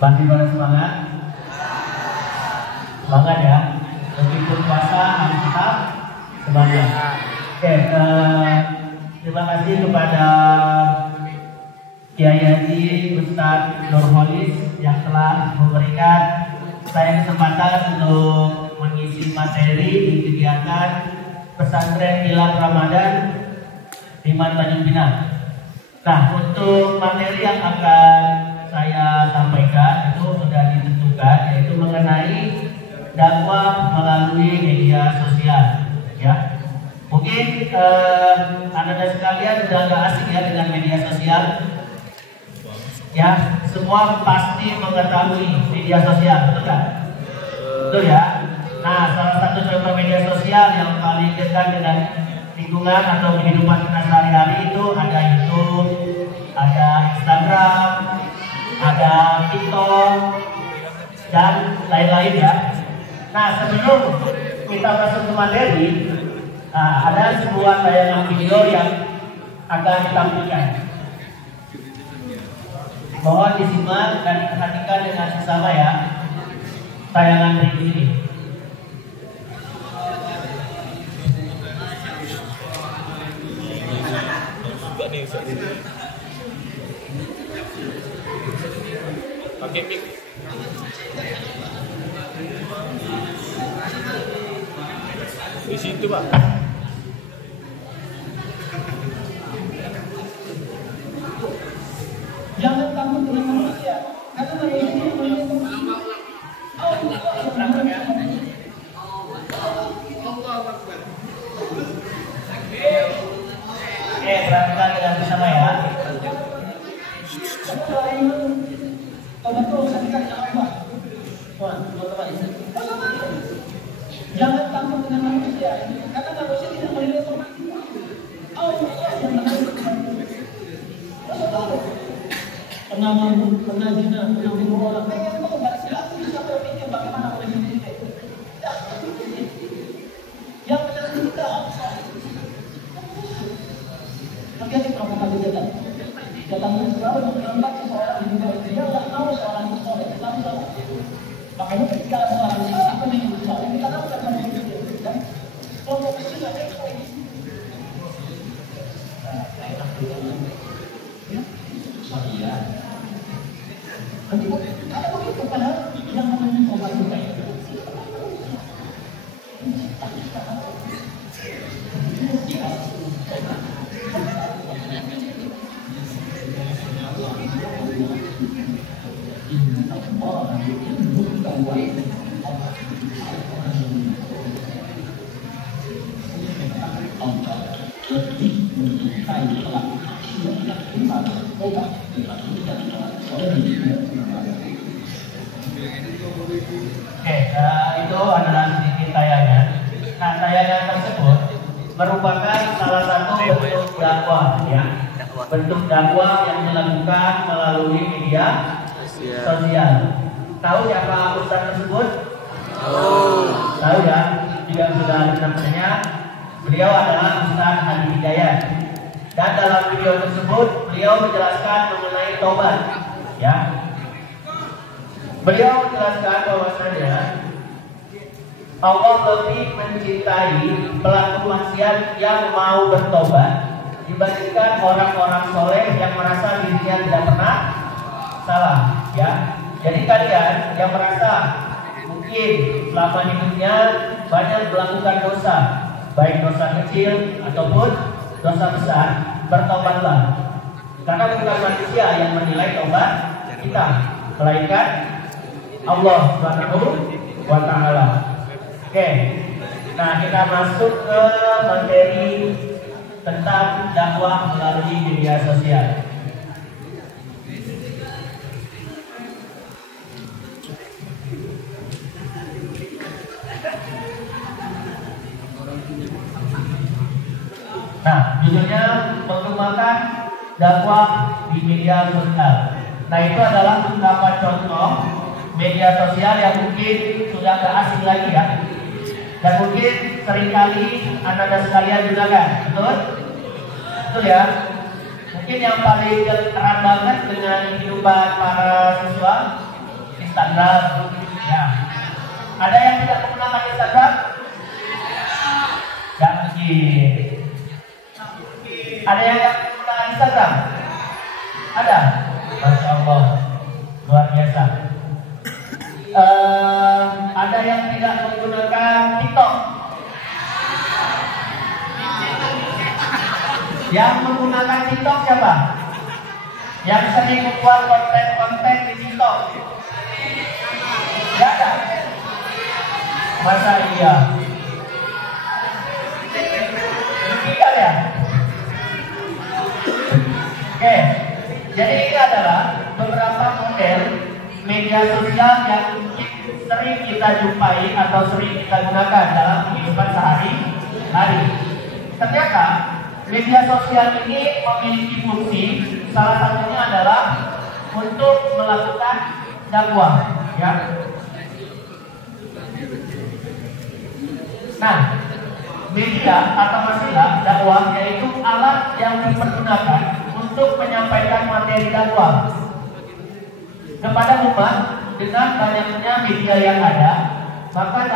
Masih pada semangat? Semangat ya. Meskipun puasa harus tetap semangat. Oke, terima kasih kepada Kiai Haji Ustadz Nurholis yang telah memberikan saya kesempatan untuk mengisi materi di kegiatan pesantren Hilal Ramadan di Tanjung Pinang. Nah, untuk materi yang akan saya sampaikan itu sudah ditentukan, yaitu mengenai dakwah melalui media sosial. Ya, mungkin anak-anak sekalian sudah nggak asing ya dengan media sosial. Ya, semua pasti mengetahui media sosial, betul kan? Betul ya. Nah, salah satu contoh media sosial yang paling dekat dengan lingkungan atau kehidupan kita sehari-hari itu ada YouTube, ada Instagram, ada TikTok, dan lain-lain ya. Nah, sebelum kita masuk ke materi, ada sebuah tayangan video yang akan ditampilkan. Mohon disimak dan diperhatikan dengan sesama ya tayangan berikut ini. Pakai mic. Di situ, Pak. Jangan takut dengan manusia, karena manusia itu perhatikan dengan bersama ya. Jangan takut dengan manusia, karena manusia tidak melihat informasi. Allah yang menentukan. Pernah mabuk, pernah zina, pernah bunuh orang. Pengen tahu nggak sih? Aku bisa berpikir bagaimana boleh hidup ini. Yang menentukan kita Allah. Hati-hati kalau kamu datang. Datangnya selalu menampak seseorang yang juga dia nggak tahu seorang itu soleh, tapi tahu. Makanya ketika seorang itu apa yang hidup soleh, kita tahu kan yang hidup dia. Kelompok kecil ada yang soleh. Ya. Nanti ada begitu padahal yang namanya obat juga itu. Itu adalah sedikit tayangan. Nah, tayangan tersebut merupakan salah satu bentuk dakwah, ya, bentuk dakwah yang dilakukan melalui media sosial. Tahu siapa ustaz tersebut? Tahu ya? Jika sudah ada namanya, beliau adalah Ustaz Hadi Hidayat. Dan dalam video tersebut beliau menjelaskan mengenai tobat, ya. Beliau menjelaskan bahwasanya Allah lebih mencintai pelaku maksiat yang mau bertobat dibandingkan orang-orang soleh yang merasa dirinya tidak pernah salah, ya. Jadi kalian yang merasa mungkin selama hidupnya banyak melakukan dosa, baik dosa kecil ataupun dosa besar, bertobatlah. Karena bukan manusia yang menilai tobat kita, melainkan Allah Subhanahu wa Ta'ala. Oke, nah kita masuk ke materi tentang dakwah melalui media sosial. Nah, judulnya mengembangkan dakwah di media sosial. Nah, itu adalah beberapa contoh media sosial yang mungkin sudah tidak asing lagi ya. Dan mungkin seringkali anak-anak sekalian gunakan, betul? Betul ya? Mungkin yang paling erat banget dengan kehidupan para siswa Instagram. Ya. Ada yang tidak menggunakan Instagram? Gak mungkin. Ada yang tidak menggunakan Instagram? Ada? Masya Allah, luar biasa. Ada yang tidak menggunakan TikTok? Yang menggunakan TikTok siapa? Yang sering membuat konten-konten di TikTok? Gak ada? Masa iya? Tidak ya? Oke, jadi ini adalah beberapa model media sosial yang sering kita jumpai atau sering kita gunakan dalam kehidupan sehari-hari. Ternyata media sosial ini memiliki fungsi, salah satunya adalah untuk melakukan dakwah, ya. Nah, media atau wasilah dakwah yaitu alat yang dipergunakan untuk menyampaikan materi dakwah kepada umat. Dengan banyaknya media yang ada, maka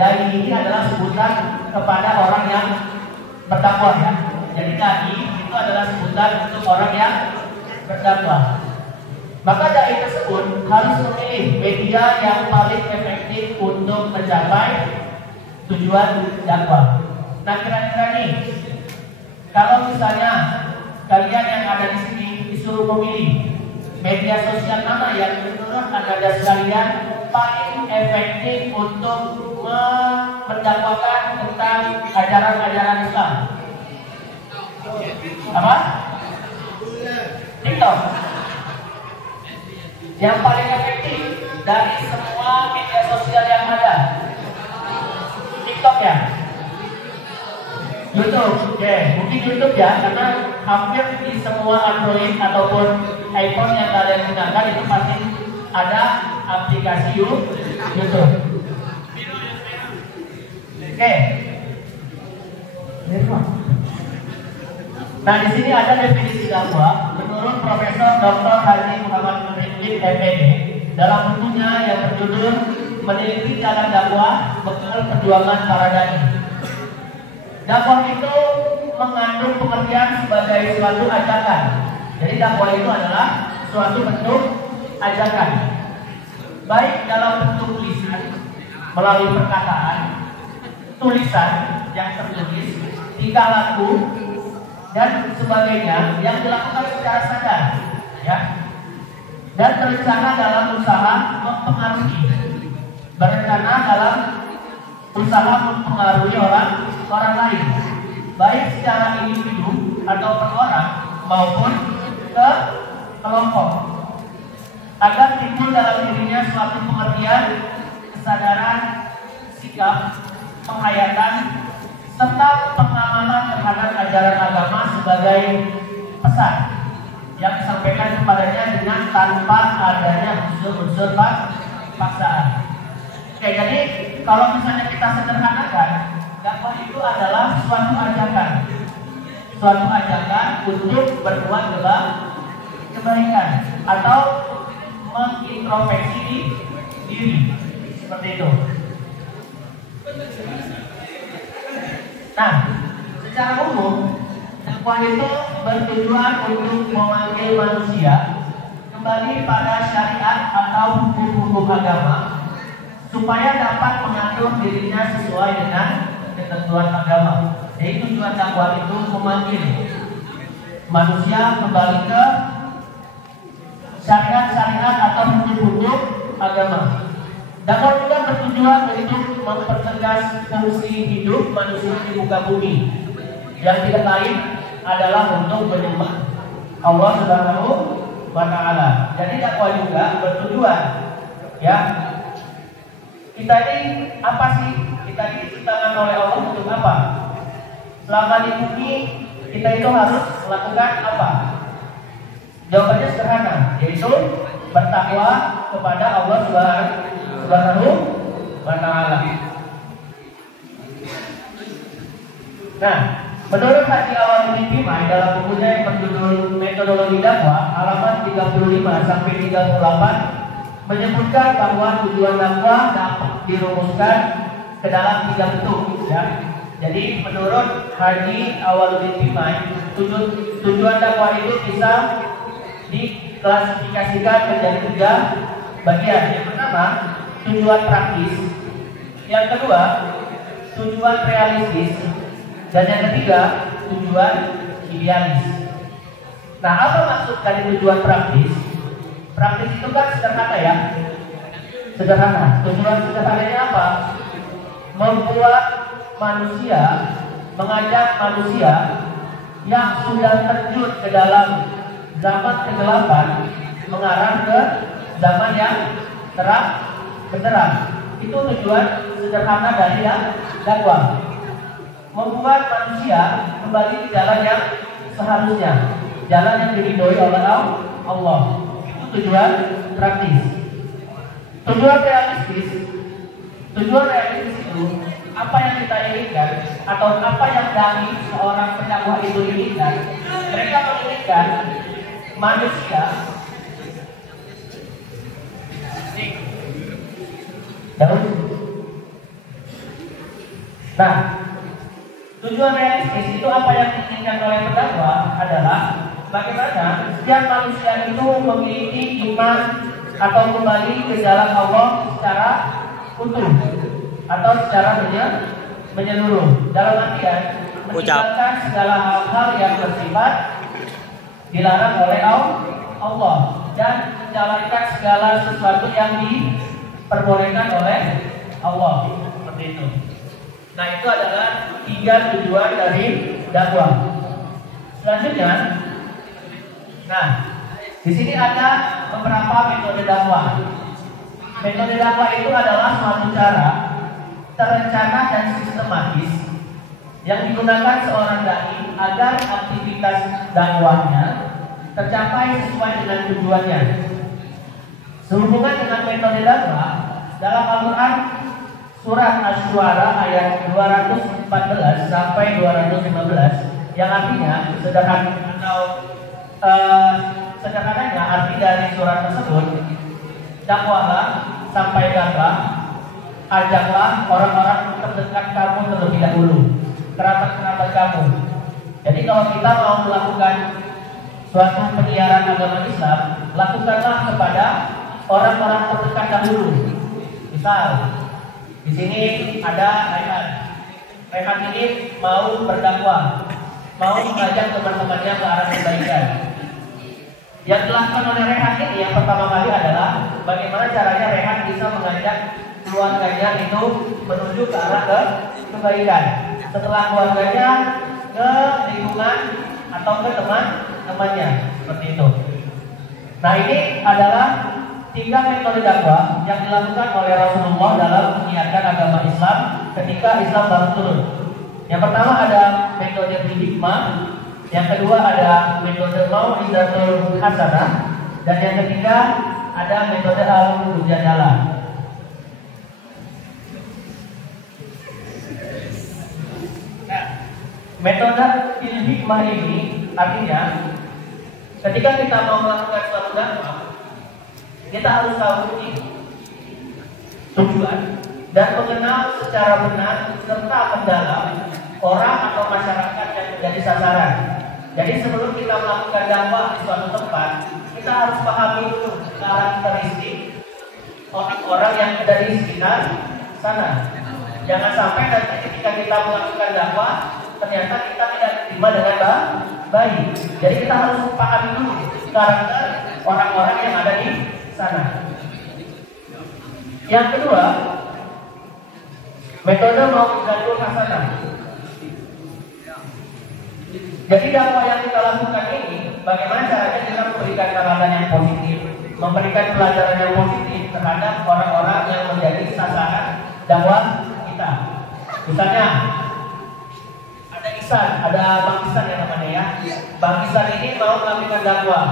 dai ini adalah sebutan kepada orang yang berdakwah, ya. Jadi dai itu adalah sebutan untuk orang yang berdakwah. Maka dai tersebut harus memilih media yang paling efektif untuk mencapai tujuan dakwah. Nah, kira-kira nih, kalau misalnya kalian yang ada di sini disuruh memilih media sosial mana yang menurut Anda sekalian paling efektif untuk mendakwakan tentang ajaran-ajaran Islam? Apa? TikTok. Yang paling efektif dari semua media sosial yang ada, TikTok ya? YouTube, oke, mungkin YouTube ya, karena hampir di semua Android ataupun iPhone yang kalian gunakan itu pasti ada aplikasi YouTube. Oke. Nah, di sini ada definisi dakwah menurut Profesor Dr. Haji Muhammad Muhyiddin MPD dalam bukunya yang berjudul Meneliti Jalan Dakwah Bekal Perjuangan Para Dai. Dakwah itu mengandung pengertian sebagai suatu ajakan. Jadi dakwah itu adalah suatu bentuk ajakan, baik dalam bentuk tulisan melalui perkataan, tulisan yang tertulis, tingkah laku dan sebagainya yang dilakukan secara sadar, ya, dan berencana dalam usaha mempengaruhi, berencana dalam usaha mempengaruhi orang lain, baik secara individu atau per orang maupun ke kelompok, agar timbul dalam dirinya suatu pengertian, kesadaran, sikap, penghayatan, serta pengamalan terhadap ajaran agama sebagai pesan yang disampaikan kepadanya dengan tanpa adanya unsur-unsur paksaan. Oke, jadi kalau misalnya kita sederhanakan, dakwah itu adalah suatu ajakan untuk berbuat kebaikan atau mengintrospeksi diri, seperti itu. Nah, secara umum dakwah itu bertujuan untuk memanggil manusia kembali pada syariat atau hukum-hukum agama supaya dapat mengatur dirinya sesuai dengan ketentuan agama. Jadi tujuan dakwah itu memanggil manusia kembali ke syariat-syariat atau hukum-hukum agama. Dakwah juga bertujuan untuk mempertegas fungsi hidup manusia di muka bumi, yang tidak lain adalah untuk menyembah Allah Subhanahu wa Ta'ala. Jadi dakwah juga bertujuan, ya, kita ini apa sih? Kita ini diciptakan oleh Allah untuk apa? Selama di bumi kita itu harus melakukan apa? Jawabannya sederhana, yaitu bertakwa kepada Allah Subhanahu wa Ta'ala. Nah, menurut Haji Awaludin Pimai dalam bukunya yang berjudul Metodologi Dakwah halaman 35 sampai 38 menyebutkan bahwa tujuan dakwah dapat dirumuskan ke dalam 3 bentuk, ya. Jadi menurut Haji Awaludin Pimai, tujuan dakwah itu bisa diklasifikasikan menjadi 3 bagian. Yang pertama, tujuan praktis. Yang kedua, tujuan realistis. Dan yang ketiga, tujuan idealis. Nah, apa maksud dari tujuan praktis? Praktis itu kan sederhana, ya. Sederhana. Tujuan sederhananya apa? Membuat manusia, mengajak manusia yang sudah terjun ke dalam zaman kegelapan mengarah ke zaman yang terang benderang. Itu tujuan sederhana dari dakwah. Membuat manusia kembali ke jalan yang seharusnya, jalan yang diridhoi oleh Allah. Itu tujuan praktis. Tujuan realistis itu apa yang kita inginkan atau apa yang dari seorang pendakwah itu inginkan. Mereka menginginkan manusia Nah, tujuan realistis itu apa yang diinginkan oleh pendakwah adalah bagaimana setiap manusia itu memiliki iman atau kembali ke jalan Allah secara utuh atau secara menyeluruh, dalam artian meninggalkan segala hal-hal yang bersifat dilarang oleh Allah dan menjalankan segala sesuatu yang diperbolehkan oleh Allah, seperti itu. Nah, itu adalah 3 tujuan dari dakwah. Selanjutnya, nah, di sini ada beberapa metode dakwah. Metode dakwah itu adalah suatu cara terencana dan sistematis yang digunakan seorang dai agar aktivitas dakwahnya tercapai sesuai dengan tujuannya. Sehubungan dengan metode dakwah, dalam Al-Quran surat Asy-Syu'ara ayat 214 sampai 215, yang artinya sederhananya arti dari surat tersebut, dakwahlah, sampaikanlah, ajaklah orang-orang terdekat kamu terlebih dahulu, kerabat-kerabat kamu. Jadi kalau kita mau melakukan suatu penyiaran agama Islam, lakukanlah kepada orang-orang terdekat dahulu. Misal, di sini ada Rehan. Rehan ini mau berdakwah, mau mengajak teman-temannya ke arah kebaikan. Yang dilakukan oleh Rehan ini yang pertama kali adalah bagaimana caranya Rehan bisa mengajak keluarganya itu menuju ke arah kebaikan. Setelah keluarganya ke lingkungan atau ke teman-temannya, seperti itu. Nah, ini adalah 3 metode dakwah yang dilakukan oleh Rasulullah dalam menyiarkan agama Islam ketika Islam baru turun. Yang pertama ada metode hikmah, yang kedua ada metode mau'izatul hasanah, dan yang ketiga ada metode al-mujadalah. Nah, metode hikmah ini artinya ketika kita mau melakukan suatu dakwah, kita harus tahu tujuan dan mengenal secara benar serta mendalam orang atau masyarakat yang menjadi sasaran. Jadi sebelum kita melakukan dakwah di suatu tempat, kita harus pahami dulu karakteristik orang-orang yang ada di sekitar sana. Jangan sampai nanti ketika kita melakukan dakwah, ternyata kita tidak diterima dengan baik. Jadi kita harus pahami dulu karakter orang-orang yang ada di sana. Yang kedua, metode mau'izatul hasanah. Jadi dakwah yang kita lakukan ini, bagaimana caranya kita memberikan teladan yang positif, memberikan pelajaran yang positif terhadap orang-orang yang menjadi sasaran dakwah kita. Misalnya ada Ihsan, ada Bang Ihsan yang namanya ya. Bang Ihsan ini mau melakukan dakwah.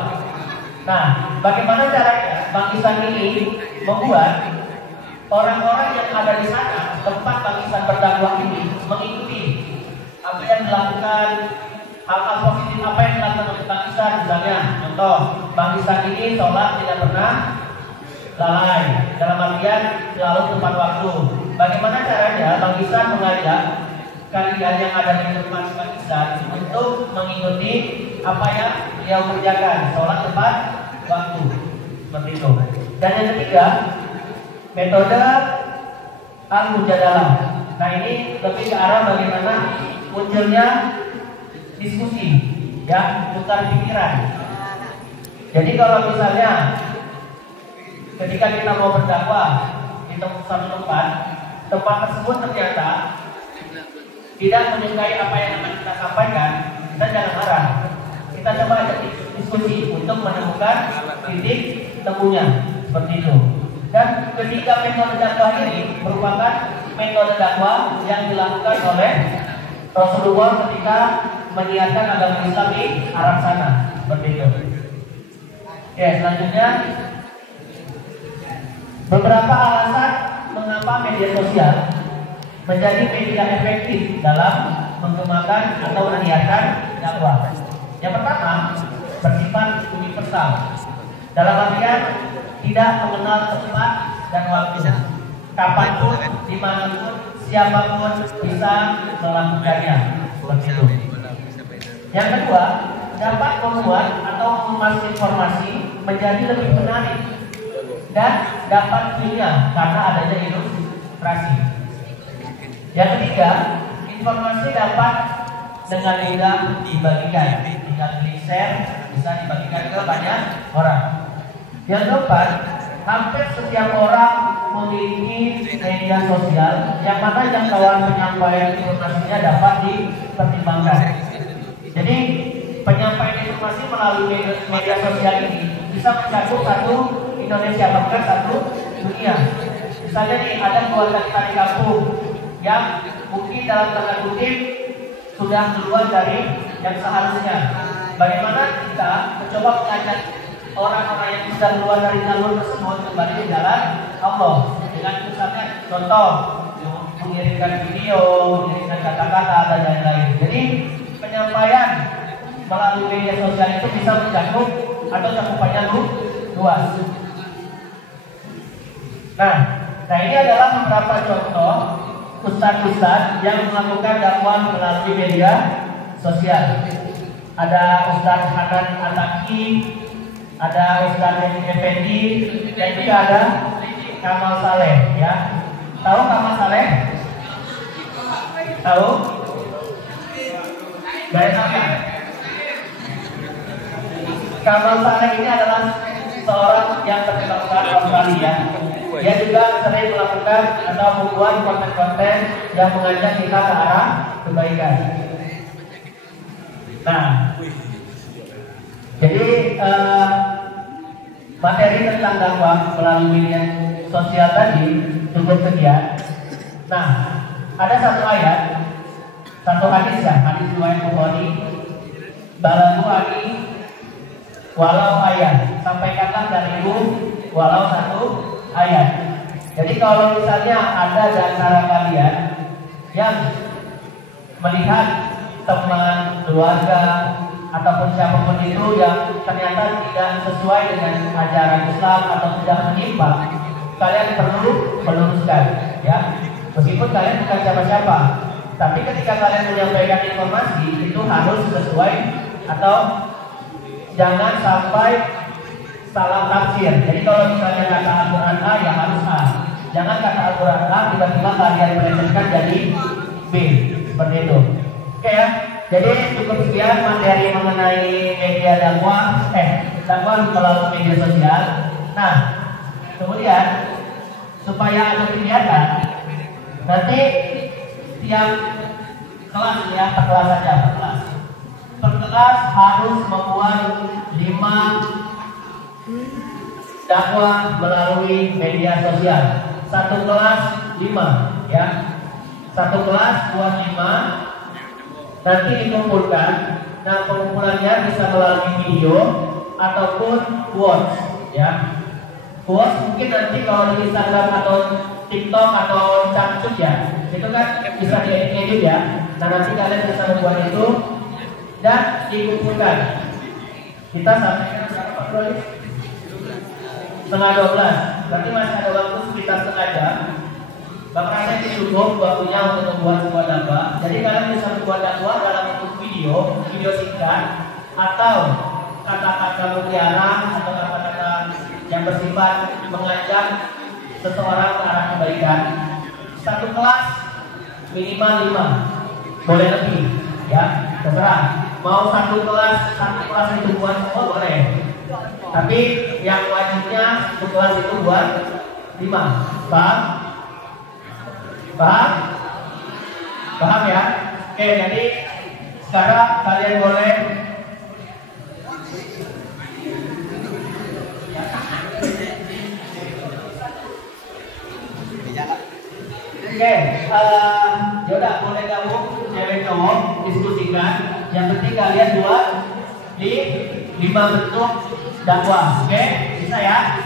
Nah, bagaimana caranya Bang Ihsan ini membuat orang-orang yang ada di sana, tempat Bang Ihsan berdakwah ini, mengikuti apa yang dilakukan, hal-hal positif apa yang dilakukan oleh Bang Ihsan. Misalnya, contoh, Bang Ihsan ini sholat tidak pernah lalai, dalam artian selalu tepat waktu. Bagaimana caranya Bang Ihsan mengajak kalian yang ada di rumah Bang Ihsan untuk mengikuti apa yang beliau kerjakan, sholat tepat waktu, seperti itu. Dan yang ketiga, metode al-mujadalah. Nah, ini lebih ke arah bagaimana munculnya diskusi, ya, tukar pikiran. Jadi kalau misalnya ketika kita mau berdakwah di satu tempat tersebut ternyata tidak menyukai apa yang akan kita sampaikan, kita jangan marah. Kita coba ajak diskusi untuk menemukan titik temunya, seperti itu. Dan ketiga metode dakwah ini merupakan metode dakwah yang dilakukan oleh Rasulullah ketika menyiarkan agama Islam di Arab sana, seperti itu. Oke, selanjutnya beberapa alasan mengapa media sosial menjadi media efektif dalam mengembangkan atau menyiarkan dakwah. Yang pertama, bersifat universal. Dalam artian tidak mengenal tempat dan waktu. Kapanpun, dimanapun, siapapun bisa melakukannya. Seperti itu. Yang kedua, dapat membuat atau mengemas informasi menjadi lebih menarik dan dapat punya karena adanya ilustrasi. Yang ketiga, informasi dapat dengan mudah dibagikan, tinggal klik share, bisa dibagikan ke banyak orang. Yang keempat, hampir setiap orang memiliki media sosial yang mana jangkauan penyampaian informasinya dapat dipertimbangkan. Jadi penyampaian informasi melalui media sosial ini bisa mencakup satu Indonesia, bahkan satu dunia. Misalnya nih, ada keluarga kita di kampung yang mungkin dalam tanda kutip sudah keluar dari yang seharusnya. Bagaimana kita mencoba mengajak orang-orang yang sudah keluar dari jalur tersebut kembali ke jalan Allah dengan misalnya contoh mengirimkan video, mengirimkan kata-kata dan lain-lain. Jadi penyampaian melalui media sosial itu bisa mencakup atau cakupannya luas. Nah ini adalah beberapa contoh ustadz-ustadz yang melakukan dakwah melalui media sosial. Ada Ustadz Hanan Ataki, ada Ustadz Edi Effendi, dan juga ada Kamal Saleh. Ya, tahu Kamal Saleh? Tahu? Gaya apa? Kamal Saleh ini adalah seorang yang terkenal di Australia. Dia juga sering melakukan atau membuat konten-konten yang mengajak kita ke arah kebaikan. Nah, jadi materi tentang dakwah melalui media sosial tadi cukup sekian. Nah, ada satu ayat, satu hadis ya, hadis riwayat Bukhari. Balagu ani walau ayat, sampaikanlah darimu walau satu ayat. Jadi kalau misalnya ada di antara kalian yang melihat teman, keluarga, ataupun siapapun itu yang ternyata tidak sesuai dengan ajaran Islam atau tidak menyimpang, kalian perlu meluruskan, ya. Meskipun kalian bukan siapa-siapa, tapi ketika kalian menyampaikan informasi itu harus sesuai atau jangan sampai salah tafsir. Jadi kalau misalnya kata Al-Quran A, ya harus A. Jangan kata Al-Quran A tiba-tiba kalian melencengkan jadi B, seperti itu. Oke ya. Jadi cukup sekian materi mengenai media dakwah, dakwah melalui media sosial. Nah, kemudian supaya ada kegiatan, nanti tiap kelas ya, per kelas saja, per kelas harus membuat 5 dakwah melalui media sosial. Satu kelas 5 ya. Satu kelas buat 5. Nanti dikumpulkan. Nah, pengumpulannya bisa melalui video ataupun quotes ya. Quotes mungkin nanti kalau di Instagram atau TikTok atau Capcut ya, itu kan bisa diedit ya. Nah, nanti kalian bisa membuat itu dan dikumpulkan. Kita sampai setengah 12. berarti masih ada waktu sekitar setengah jam. Bang rasa ini cukup waktunya untuk membuat sebuah dakwah. Jadi kalian bisa membuat dakwah dalam bentuk video singkat, atau kata-kata mutiara atau kata-kata yang bersifat mengajak seseorang ke arah kebaikan. Satu kelas minimal 5, boleh lebih, ya terserah. Mau satu kelas itu buat semua boleh. Tapi yang wajibnya satu kelas itu buat 5. Paham? Paham? Paham ya? Oke, jadi sekarang kalian boleh yaudah boleh gabung cewek cowok diskusikan. Yang penting kalian buat di 5 bentuk dakwah. Oke, bisa ya?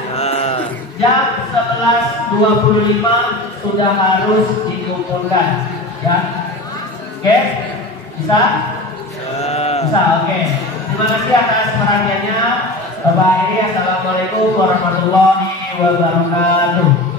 Jam 11.25 sudah harus dikumpulkan, ya. Oke, bisa? Bisa, oke. Terima kasih atas perhatiannya. Bapak ini, assalamualaikum warahmatullahi wabarakatuh.